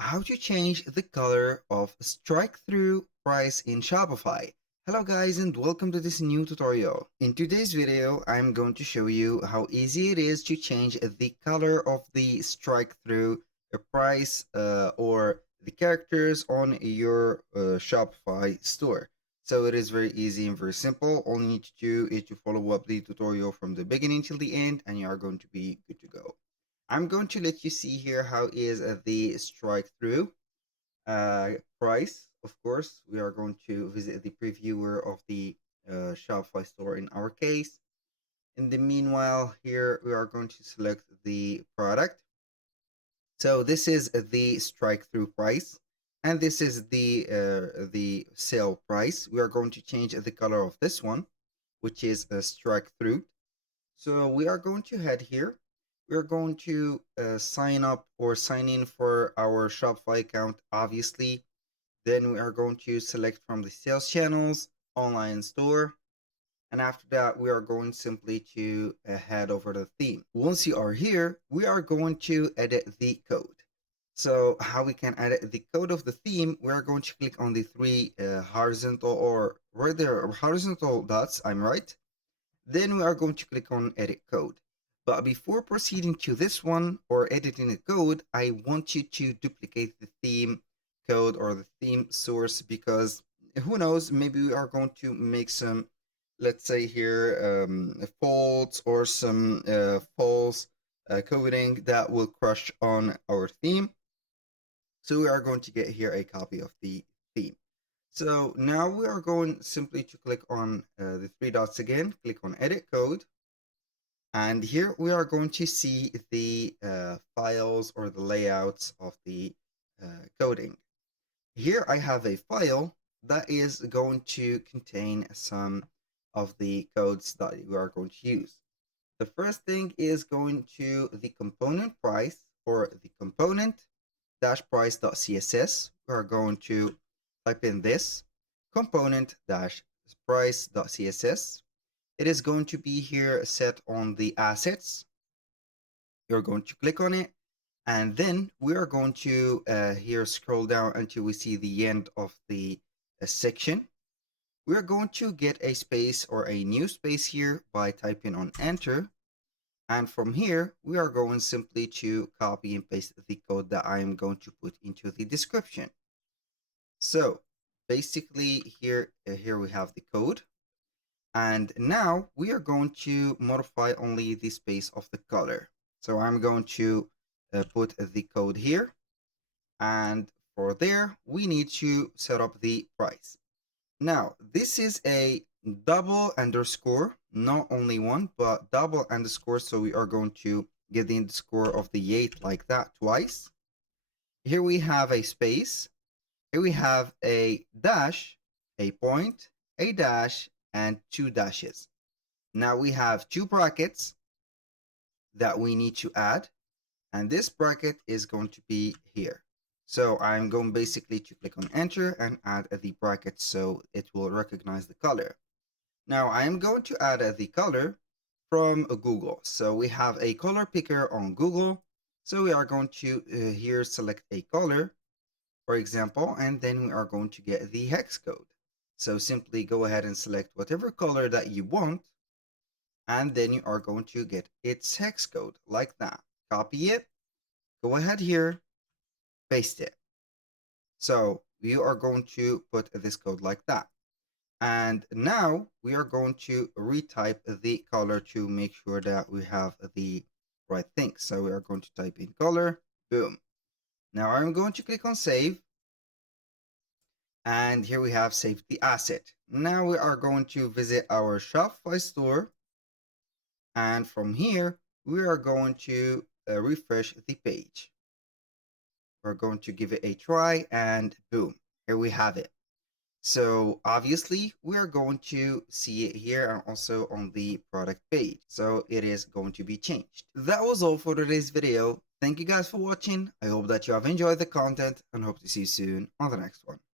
How to change the color of strike-through price in Shopify. Hello guys and welcome to this new tutorial. In today's video, I'm going to show you how easy it is to change the color of the strike-through price or the characters on your Shopify store. So it is very easy and very simple. All you need to do is to follow up the tutorial from the beginning till the end and you are going to be good to go. I'm going to let you see here how is the strike through price. Of course, we are going to visit the previewer of the Shopify store in our case. In the meanwhile, here we are going to select the product. So this is the strike through price, and this is the sale price. We are going to change the color of this one, which is a strike through. So we are going to head here. We're going to sign up or sign in for our Shopify account, obviously. Then we are going to select from the sales channels, online store. And after that, we are going simply to head over to the theme. Once you are here, we are going to edit the code. So how we can edit the code of the theme, we are going to click on the three horizontal or right there, horizontal dots, I'm right. Then we are going to click on edit code. But before proceeding to this one or editing the code, I want you to duplicate the theme code or the theme source because who knows, maybe we are going to make some, let's say here, faults or some false coding that will crush on our theme. So we are going to get here a copy of the theme. So now we are going simply to click on the three dots again, click on edit code. And here we are going to see the files or the layouts of the coding. Here I have a file that is going to contain some of the codes that we are going to use. The first thing is going to the component price or the component dash price.css. We are going to type in this component dash price.css. It is going to be here set on the assets. You're going to click on it. And then we are going to here scroll down until we see the end of the section. We're going to get a space or a new space here by typing on enter. And from here, we are going simply to copy and paste the code that I am going to put into the description. So basically here we have the code. And now we are going to modify only the space of the color. So I'm going to put the code here. And for there, we need to set up the price. Now, this is a double underscore, not only one, but double underscore. So we are going to get the underscore of the 8 like that twice. Here we have a space. Here we have a dash, a point, a dash, and two dashes. Now we have two brackets that we need to add, and this bracket is going to be here. So I'm going basically to click on enter and add the bracket so it will recognize the color. Now I am going to add the color from Google. So we have a color picker on Google. So we are going to here select a color, for example, and then we are going to get the hex code. So simply go ahead and select whatever color that you want, and then you are going to get its hex code like that. Copy it, go ahead here, paste it. So we are going to put this code like that. And now we are going to retype the color to make sure that we have the right thing. So we are going to type in color, boom. Now I'm going to click on save. And here we have saved the asset. Now we are going to visit our Shopify store. And from here, we are going to refresh the page. We're going to give it a try and boom, here we have it. So obviously we are going to see it here and also on the product page. So it is going to be changed. That was all for today's video. Thank you guys for watching. I hope that you have enjoyed the content and hope to see you soon on the next one.